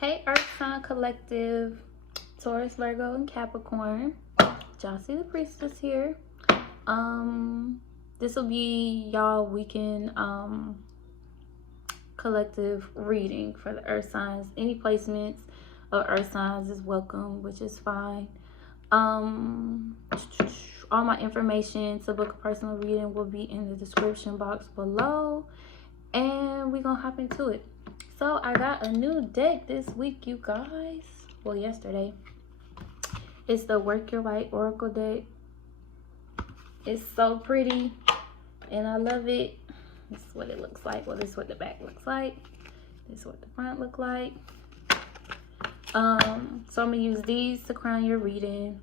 Hey, Earth Sign Collective, Taurus, Virgo, and Capricorn. Jossie the Priestess here. This will be y'all weekend collective reading for the Earth signs. Any placements of Earth signs is welcome, which is fine. All my information to book a personal reading will be in the description box below, and we're gonna hop into it. So I got a new deck this week, you guys. Well, yesterday. It's the Work Your Right Oracle deck. It's so pretty and I love it. This is what it looks like. Well, this is what the back looks like. This is what the front look like. So I'm gonna use these to crown your reading,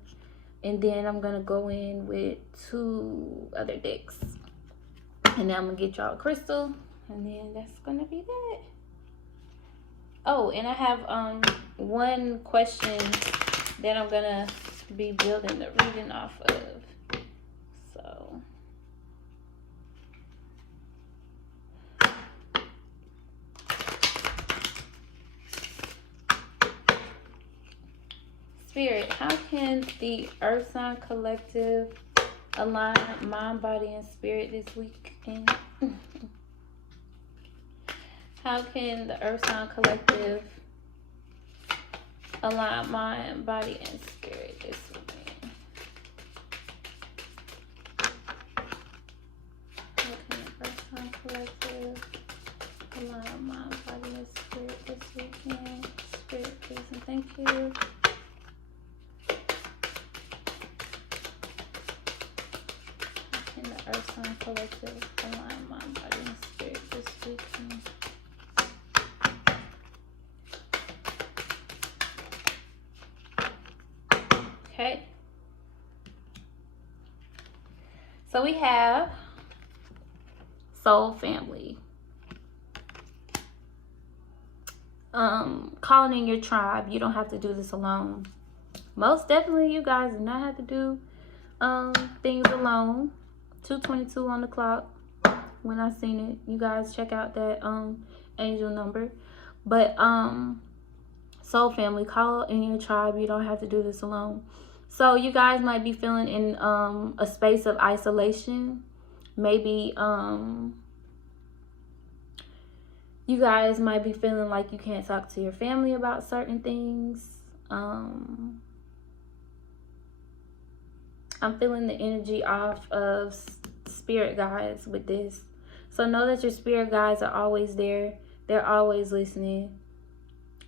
and then I'm gonna go in with 2 other decks, and then I'm gonna get y'all a crystal, and then that's gonna be that. Oh, and I have one question that I'm gonna be building the reading off of. So Spirit, how can the Earth Sign Collective align mind, body, and spirit this weekend? How can the Earth Sign Collective align mind, body, and spirit this weekend? How can the Earth Sign Collective align mind, body, and spirit this weekend? Spirit, please and thank you. How can the Earth Sign Collective align mind, body, and spirit this weekend? Okay, so we have soul family. Calling in your tribe. You don't have to do this alone. Most definitely, you guys do not have to do things alone. 2:22 on the clock when I seen it. You guys check out that angel number. But soul family, call in your tribe. You don't have to do this alone. So you guys might be feeling in a space of isolation. Maybe you guys might be feeling like you can't talk to your family about certain things. I'm feeling the energy off of spirit guides with this. So know that your spirit guides are always there. They're always listening.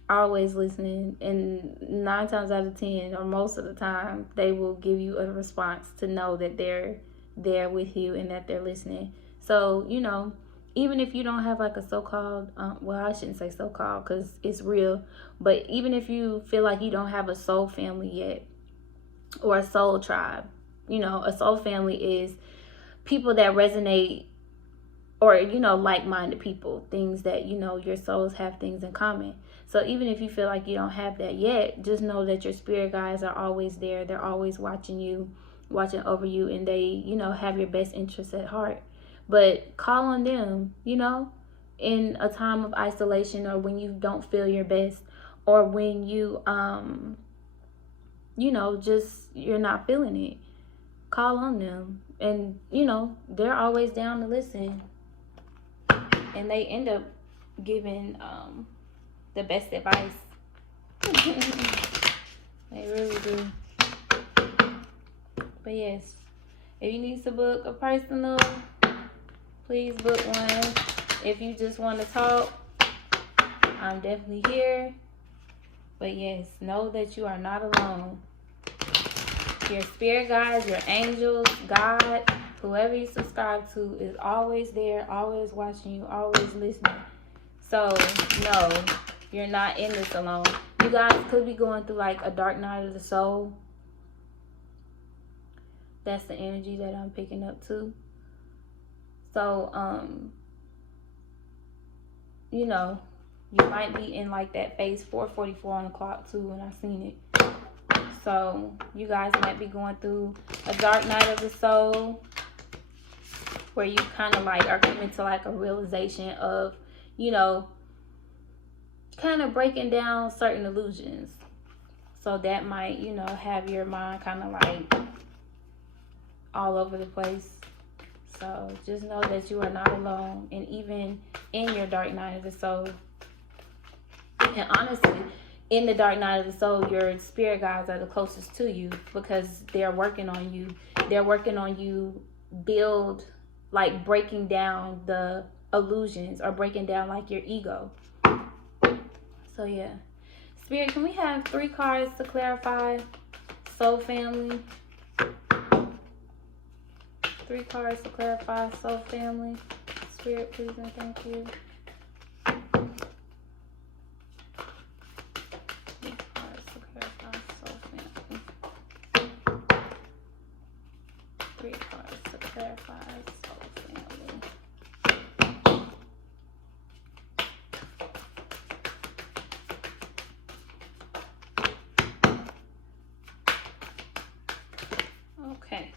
Always listening, and 9 times out of 10, or most of the time, they will give you a response to know that they're there with you and that they're listening. So, you know, even if you don't have like a so-called, well, I shouldn't say so-called because it's real, but even if you feel like you don't have a soul family yet or a soul tribe, you know, a soul family is people that resonate, or, you know, like-minded people, things that, you know, your souls have things in common. So even if you feel like you don't have that yet, just know that your spirit guides are always there. They're always watching you, watching over you, and they, you know, have your best interests at heart. But call on them, you know, in a time of isolation, or when you don't feel your best, or when you, you know, just you're not feeling it. Call on them, and, you know, they're always down to listen. And they end up giving the best advice. They really do. But yes, if you need to book a personal, please book one. If you just want to talk, I'm definitely here. But yes, know that you are not alone. Your spirit guides, your angels, God, whoever you subscribe to is always there, always watching you, always listening. So, no, you're not in this alone. You guys could be going through like a dark night of the soul. That's the energy that I'm picking up too. So, you know, you might be in like that phase 4:44 on the clock too when I seen it. So you guys might be going through a dark night of the soul, where you kind of like are coming to like a realization of, you know, kind of breaking down certain illusions. So that might, you know, have your mind kind of like all over the place. So just know that you are not alone. And even in your dark night of the soul, and honestly, in the dark night of the soul, your spirit guides are the closest to you because they're working on you. They're working on you like breaking down the illusions or breaking down like your ego. So yeah. Spirit, can we have 3 cards to clarify soul family? 3 cards to clarify soul family. Spirit, please and thank you. 3 cards to clarify soul family. 3 cards to clarify soul family. Okay.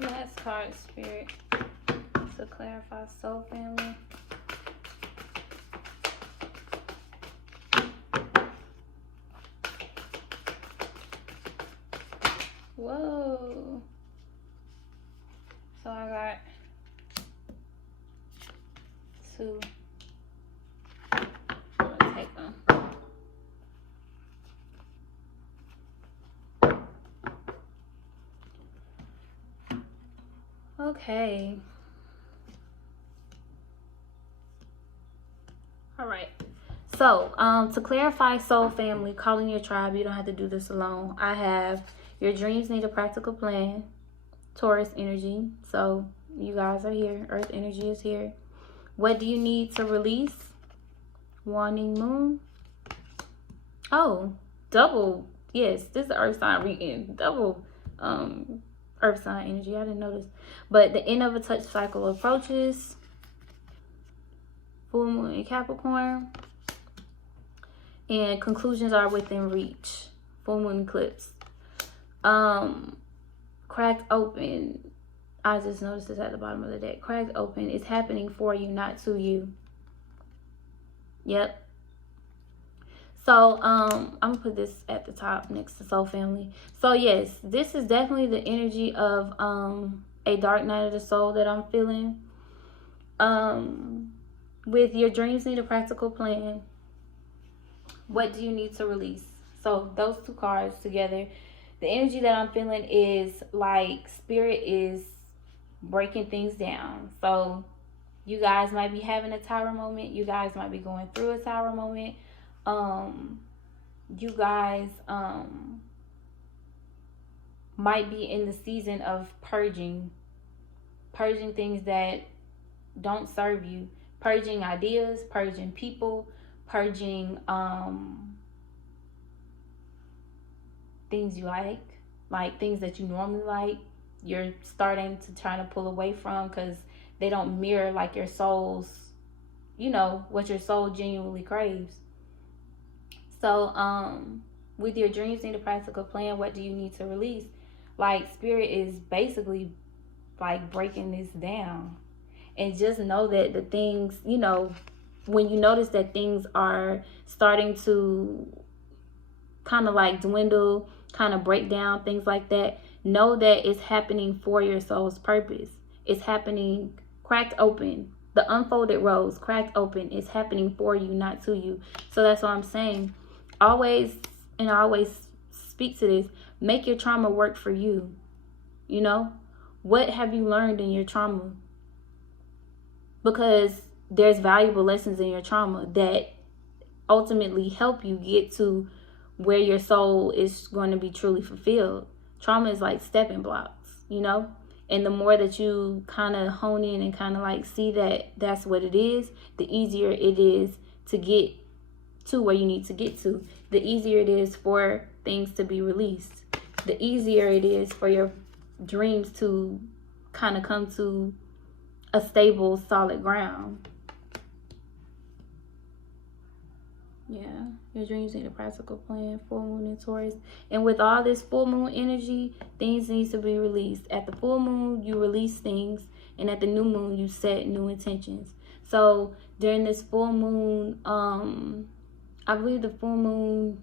Last card, Spirit, to clarify soul family. Whoa. So I got 2. I'm gonna take them. Okay. All right. So, to clarify soul family, calling your tribe, you don't have to do this alone. I have your dreams need a practical plan, Taurus energy. So, you guys are here. Earth energy is here. What do you need to release? Wanting moon. Oh, double. Yes, this is Earth sign reading. Double Earth sign energy. I didn't notice. But the end of a touch cycle approaches. Full moon in Capricorn. And conclusions are within reach. Full moon eclipse. Cracked open. I just noticed this at the bottom of the deck. Cracked open. It's happening for you, not to you. Yep. So, I'm going to put this at the top next to soul family. So, yes, this is definitely the energy of a dark night of the soul that I'm feeling. With your dreams need a practical plan. What do you need to release? So, those 2 cards together. The energy that I'm feeling is like spirit is breaking things down. So, you guys might be having a tower moment. You guys might be going through a tower moment. You guys might be in the season of purging things that don't serve you, purging ideas, purging people, purging things you like things that you normally like. You're starting to try to pull away from because they don't mirror like your soul's, you know, what your soul genuinely craves. So, with your dreams need a practical plan, what do you need to release? Like, spirit is basically like breaking this down. And just know that the things, you know, when you notice that things are starting to kind of like dwindle, kind of break down, things like that, know that it's happening for your soul's purpose. It's happening cracked open. The unfolded rose, cracked open, is happening for you, not to you. So that's what I'm saying. Always, and I always speak to this, make your trauma work for you. You know? What have you learned in your trauma? Because there's valuable lessons in your trauma that ultimately help you get to where your soul is going to be truly fulfilled. Trauma is like stepping blocks, you know? And the more that you kind of hone in and kind of like see that that's what it is, the easier it is to get to where you need to get to. The easier it is for things to be released. the easier it is for your dreams to kind of come to a stable, solid ground. Yeah, your dreams need a practical plan. Full moon in Taurus. And with all this full moon energy, things need to be released. At the full moon, you release things. And at the new moon, you set new intentions. So during this full moon, I believe the full moon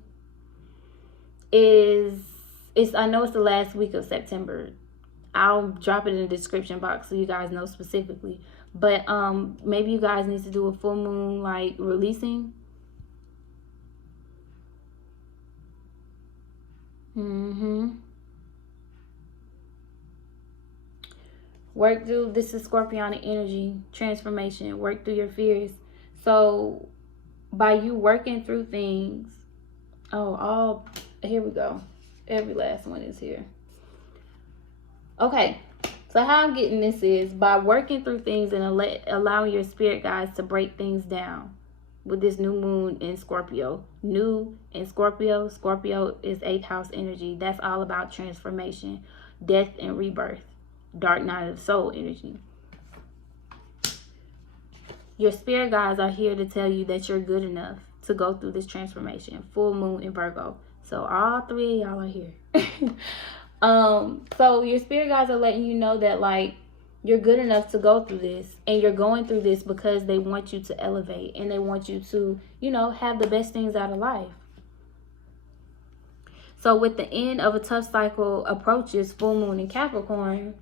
I know it's the last week of September. I'll drop it in the description box so you guys know specifically. But maybe you guys need to do a full moon like releasing. Work through, this is Scorpionic energy, transformation. Work through your fears. So by you working through things, here we go. Every last one is here. Okay, so how I'm getting this is by working through things and allowing your spirit guides to break things down with this new moon in Scorpio. New in Scorpio. Scorpio is 8th house energy. That's all about transformation, death and rebirth. Dark night of the soul energy. Your spirit guides are here to tell you that you're good enough to go through this transformation. Full moon in Virgo. So all three of y'all are here. So your spirit guides are letting you know that like you're good enough to go through this, and you're going through this because they want you to elevate and they want you to, you know, have the best things out of life. So with the end of a tough cycle approaches, full moon in Capricorn,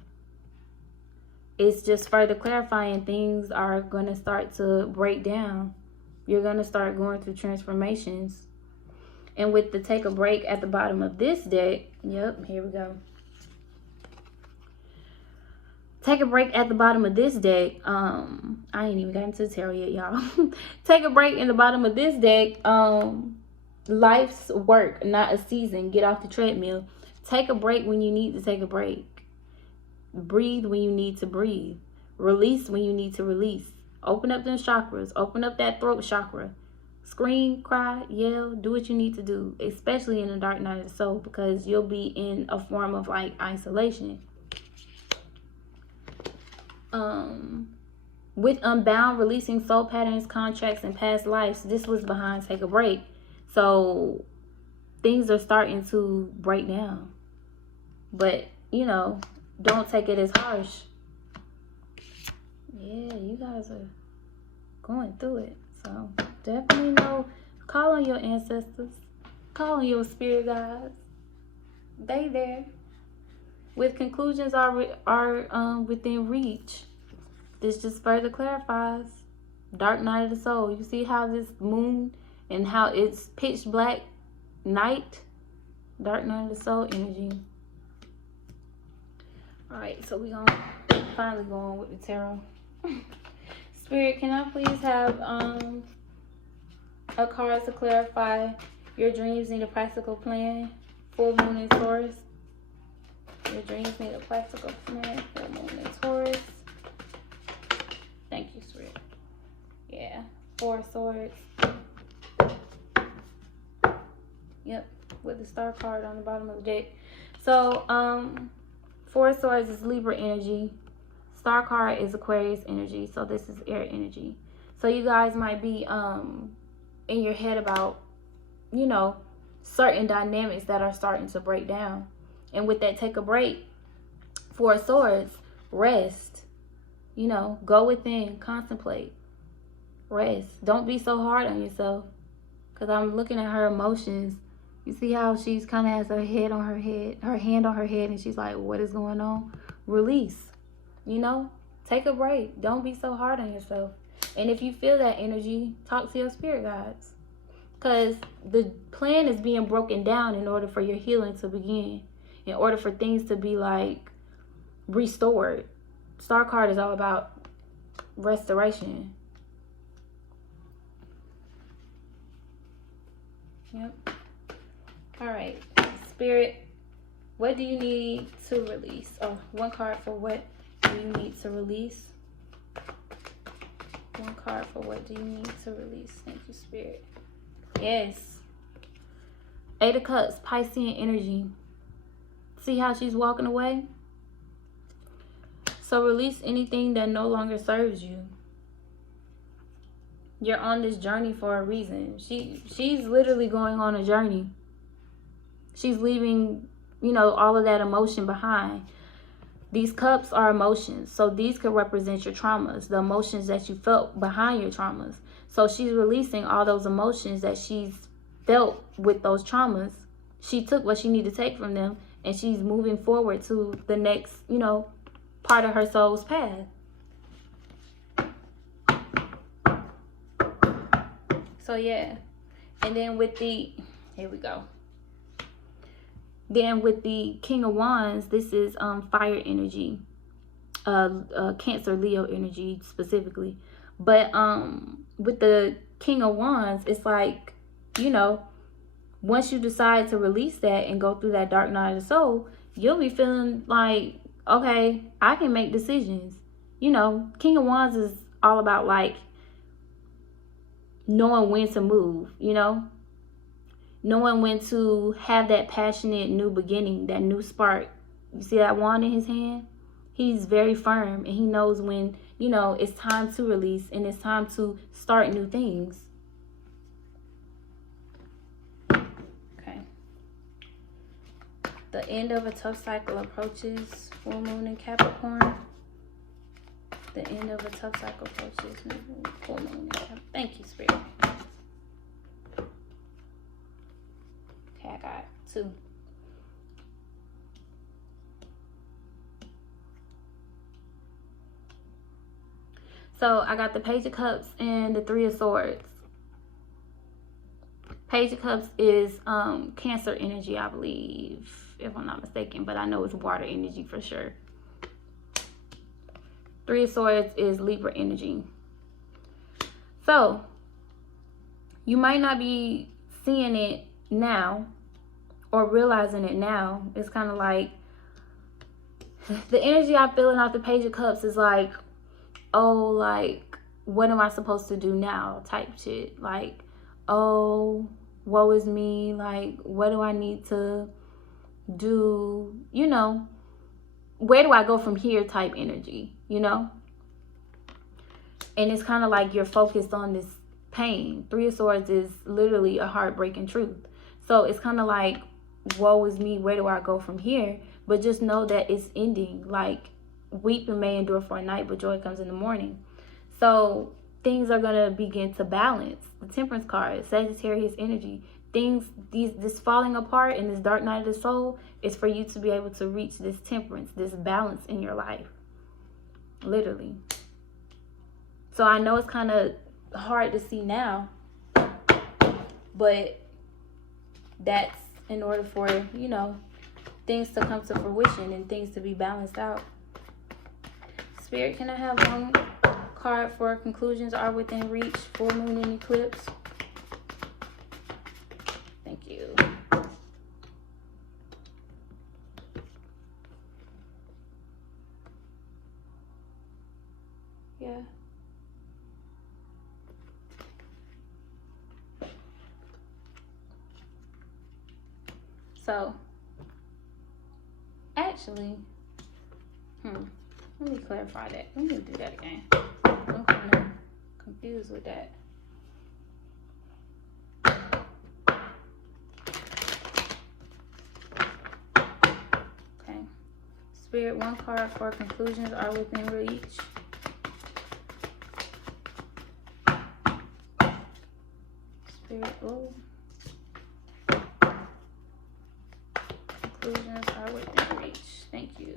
it's just further clarifying things are going to start to break down. You're going to start going through transformations. And with the take a break at the bottom of this deck, yep, here we go. Take a break at the bottom of this deck. I ain't even gotten to the tarot yet, y'all. Take a break in the bottom of this deck. Life's work, not a season. Get off the treadmill. Take a break when you need to take a break. Breathe when you need to breathe. Release when you need to release. Open up them chakras. Open up that throat chakra. Scream, cry, yell, do what you need to do, especially in the dark night of the soul, because you'll be in a form of like isolation. With Unbound, releasing soul patterns, contracts, and past lives, this was behind Take a Break. So things are starting to break down. But, you know, don't take it as harsh. Yeah, you guys are going through it. So definitely call on your ancestors. Call on your spirit guides. They there. With conclusions are within reach. This just further clarifies dark night of the soul. You see how this moon and how it's pitch black night, dark night of the soul energy. All right, so we gonna finally go on with the tarot. Spirit, can I please have a card to clarify your dreams need a practical plan? Full moon in Taurus. Your dreams need a practical plan. Full moon in Taurus. Thank you, Spirit. Yeah. 4 swords. Yep. With the star card on the bottom of the deck. So, 4 swords is Libra energy. Star card is Aquarius energy. So this is air energy. So you guys might be in your head about, you know, certain dynamics that are starting to break down. And with that take a break, 4 swords, rest. You know, go within, contemplate, rest. Don't be so hard on yourself. Because I'm looking at her emotions. You see how she's kind of has her head on her head, her hand on her head, and she's like, what is going on? Release. You know, take a break. Don't be so hard on yourself. And if you feel that energy, talk to your spirit guides. Because the plan is being broken down in order for your healing to begin. In order for things to be like restored. Star card is all about restoration. Yep. All right. Spirit, what do you need to release? Oh, 1 card for what do you need to release? 1 card for what do you need to release? Thank you, Spirit. Yes. 8 of Cups, Piscean energy. See how she's walking away? So release anything that no longer serves you. You're on this journey for a reason. She's literally going on a journey. She's leaving, you know, all of that emotion behind. These cups are emotions. So these could represent your traumas, the emotions that you felt behind your traumas. So she's releasing all those emotions that she's felt with those traumas. She took what she needed to take from them, and she's moving forward to the next, you know, part of her soul's path. So yeah. And then with the, here we go. Then with the King of Wands, this is fire energy. Cancer, Leo energy specifically. But with the King of Wands, it's like, you know, once you decide to release that and go through that dark night of the soul, you'll be feeling like, okay, I can make decisions. You know, King of Wands is all about like knowing when to move, you know, knowing when to have that passionate new beginning, that new spark. You see that wand in his hand? He's very firm, and he knows when, you know, it's time to release and it's time to start new things. Okay. The end of a tough cycle approaches. Full moon in Capricorn. The end of a tough cycle approaches. Full moon in Capricorn. Thank you, Spirit. Okay, I got 2. So I got the Page of Cups and the 3 of Swords. Page of Cups is Cancer energy, I believe, if I'm not mistaken, but I know it's water energy for sure. 3 of Swords is Libra energy. So you might not be seeing it now or realizing it now. It's kind of like the energy I'm feeling off the Page of Cups is like, oh, like, what am I supposed to do now type shit. Like, oh, woe is me. Like, what do I need to do? You know, where do I go from here type energy, you know? And it's kind of like you're focused on this pain. 3 of Swords is literally a heartbreaking truth. So it's kind of like, woe is me, where do I go from here? But just know that it's ending. Like, weeping may endure for a night, but joy comes in the morning. So things are going to begin to balance. The Temperance card, Sagittarius energy. This falling apart in this dark night of the soul is for you to be able to reach this temperance, this balance in your life. Literally. So I know it's kind of hard to see now, but that's in order for, you know, things to come to fruition and things to be balanced out. Spirit, can I have one card for conclusions are within reach, full moon and eclipse? Thank you. Yeah. So, actually, let me clarify that. Let me do that again. I'm kind of confused with that. Okay. Spirit, one card for conclusions are within reach. Spirit, oh. Conclusions are within reach. Thank you.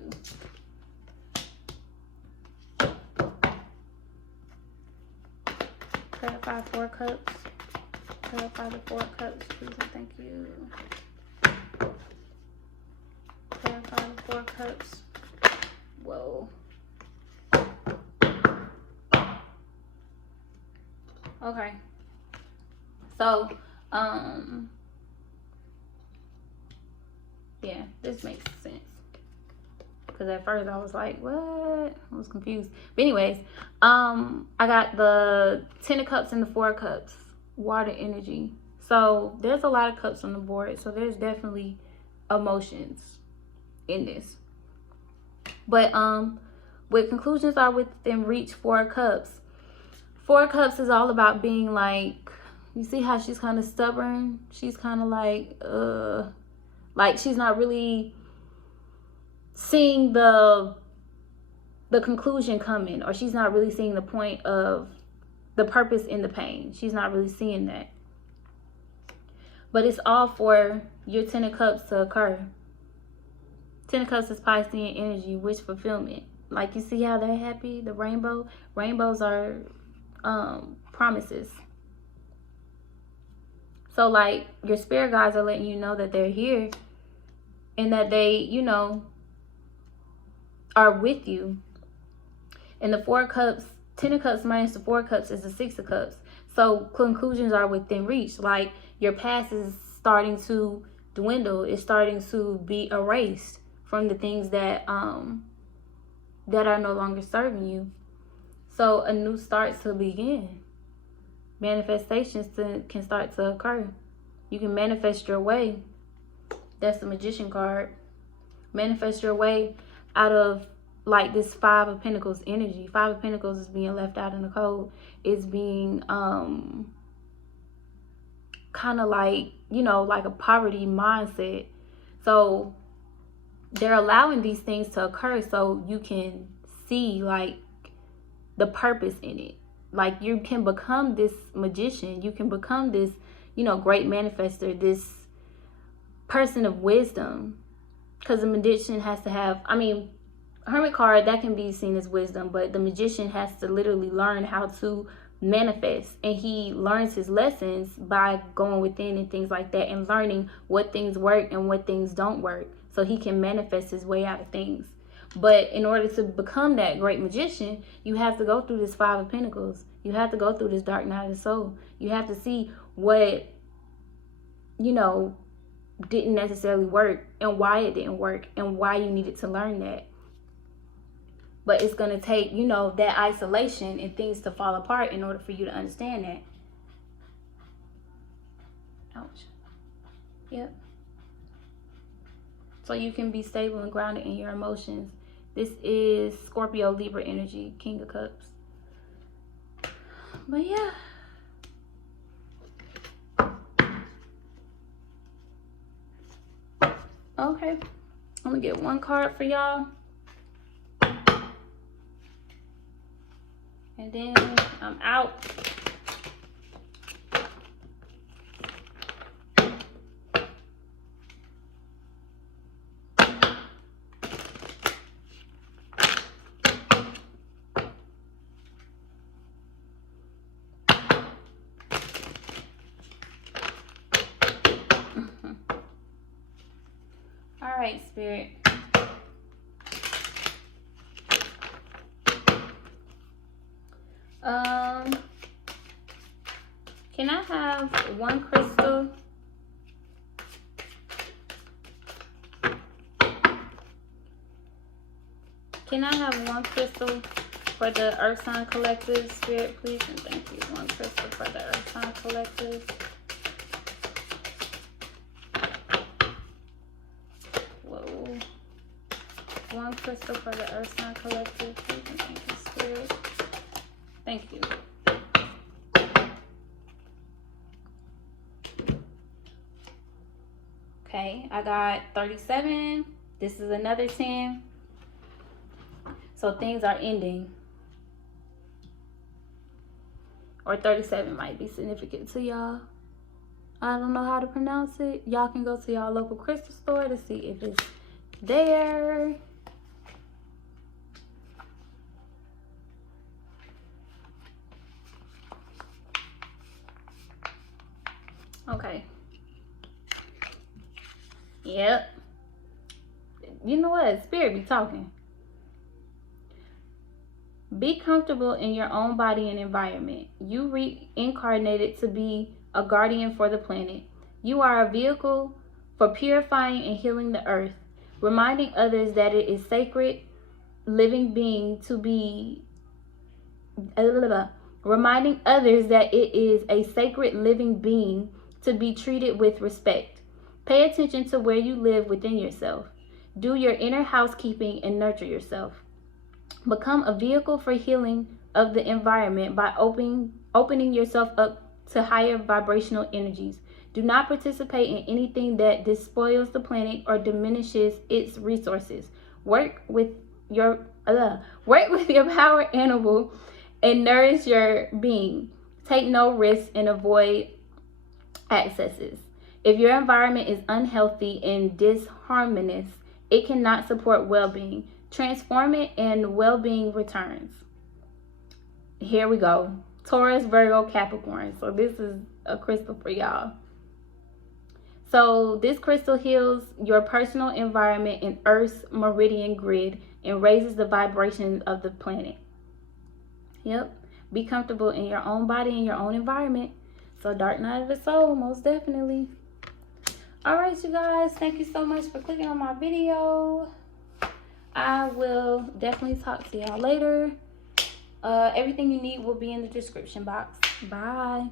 Clarify 4 cups. Clarify the 4 cups, please and thank you. Clarify the 4 cups. Whoa. Okay. So, yeah, this makes sense. Because at first I was like, what? I was confused. But anyways, I got the 10 of Cups and the 4 of Cups. Water energy. So there's a lot of cups on the board. So there's definitely emotions. in this. But with conclusions are within reach, 4 cups. 4 cups is all about being like, you see how she's kind of stubborn? She's kind of like she's not really seeing the conclusion coming, or she's not really seeing the point of the purpose in the pain. She's not really seeing that. But it's all for your 10 of Cups to occur. 10 of Cups is Piscean energy, wish fulfillment. Like, you see how they're happy? The rainbow. Rainbows are promises. So, like, your spirit guides are letting you know that they're here. And that they, you know, are with you. And the 4 cups, 10 of Cups minus the 4 cups is the 6 of Cups. So conclusions are within reach. Like, your past is starting to dwindle. It's starting to be erased from the things that that are no longer serving you. So a new start to begin. Manifestations can start to occur. You can manifest your way. That's the Magician card. Manifest your way out of, like, this 5 of Pentacles energy. 5 of Pentacles is being left out in the cold. It's being kind of like, you know, like a poverty mindset. So they're allowing these things to occur so you can see, like, the purpose in it. Like, you can become this magician. You can become this, you know, great manifester, this person of wisdom. Because the magician has to have, I mean, Hermit card, that can be seen as wisdom, but the magician has to literally learn how to manifest, and he learns his lessons by going within and things like that, and learning what things work and what things don't work, so he can manifest his way out of things. But in order to become that great magician, you have to go through this 5 of Pentacles. You have to go through this dark night of the soul. You have to see what, you know, didn't necessarily work, and why it didn't work, and why you needed to learn that. But it's going to take, you know, that isolation and things to fall apart in order for you to understand that. Ouch. Yep. So you can be stable and grounded in your emotions. This is Scorpio, Libra energy, King of Cups. But yeah. Okay. I'm going to get one card for y'all. And then I'm out. All right, Spirit. Can I have one crystal? Can I have one crystal for the Earth Sign Collective, Spirit, please? And thank you. One crystal for the Earth Sign Collective. Whoa. One crystal for the Earth Sign Collective, please. And thank you, Spirit. Thank you. Okay, I got 37. This is another 10. So things are ending. Or 37 might be significant to y'all. I don't know how to pronounce it. Y'all can go to y'all local crystal store to see if it's there. Okay. Yep. You know what? Spirit be talking. Be comfortable in your own body and environment. You reincarnated to be a guardian for the planet. You are a vehicle for purifying and healing the earth, reminding others that it is sacred living being to be reminding others that it is a sacred living being to be treated with respect. Pay attention to where you live within yourself. Do your inner housekeeping and nurture yourself. Become a vehicle for healing of the environment by opening yourself up to higher vibrational energies. Do not participate in anything that despoils the planet or diminishes its resources. Work with your power animal and nourish your being. Take no risks and avoid excesses. If your environment is unhealthy and disharmonious, it cannot support well-being. Transform it and well-being returns. Here we go. Taurus, Virgo, Capricorn. So this is a crystal for y'all. So this crystal heals your personal environment and Earth's meridian grid and raises the vibration of the planet. Yep. Be comfortable in your own body and your own environment. So dark night of the soul, most definitely. All right, you guys. Thank you so much for clicking on my video. I will definitely talk to y'all later. Everything you need will be in the description box. Bye.